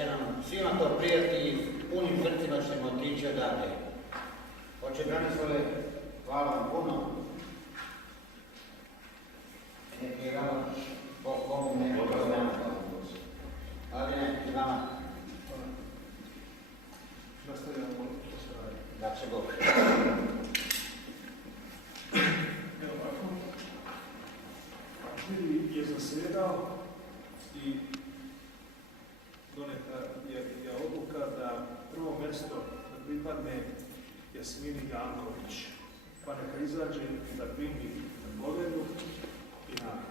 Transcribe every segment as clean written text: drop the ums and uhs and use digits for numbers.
će nam svima to prijati i punim srcima ćemo otići odavde. Oče Branislave, hvala vam puno. Nek je vama Bog pomogne, ali ne, i vama. Da će Bog. Evo ovako, Žiri je zasjedao i doneta je odluka da prvo mjesto pripadne Jasmini Janković, pa neka izađe da primi povelju i nagradu.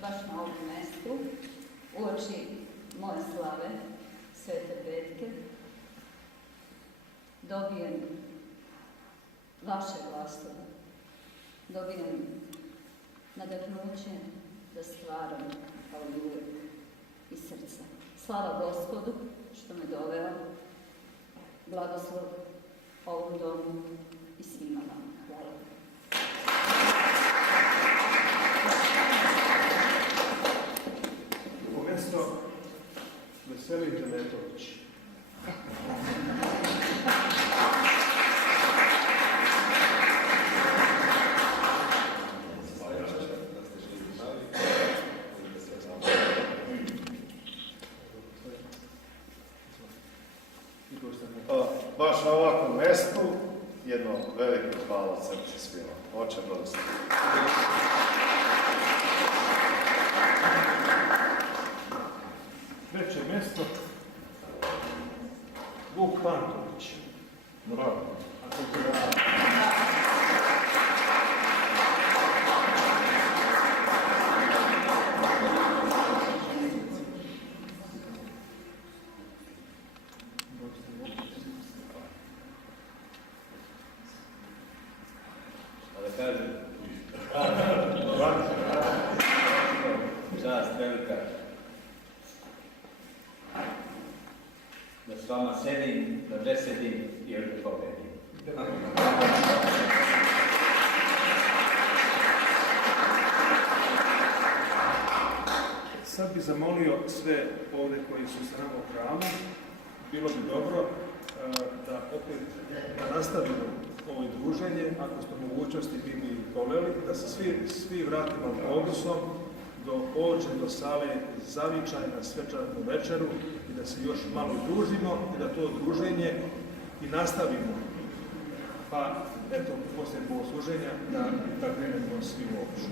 Baš na ovom mjestu, uoči moje slave, Svete Petke, dobijem vaše glasove, dobijem nadahnuće da stvaram kao i uvijek iz srca. Slava Gospodu što me doveo, blagoslov ovom domu i svima vam. Hvala. Mjesto Veselin Đeletović. Baš na ovakvom mjestu jedno veliko hvala srce svima. Oče Branislave. Treće mjesto, Vuk Pantović. Bravo. Da kažem, čast velika da s vama sedim, da ne sedim i još da pobedim. Sad bi zamolio sve ovdje koji su s nama u hramu, bilo bi dobro da opet nastavimo ovo druženje, ako smo mogućnosti bi mi voleli, da se svi vratimo autobusom do sale Zavičaj na svečanu večeru i da se još malo družimo i da to druženje i nastavimo. Pa eto, poslije bogosluženja da krenemo svi u opću.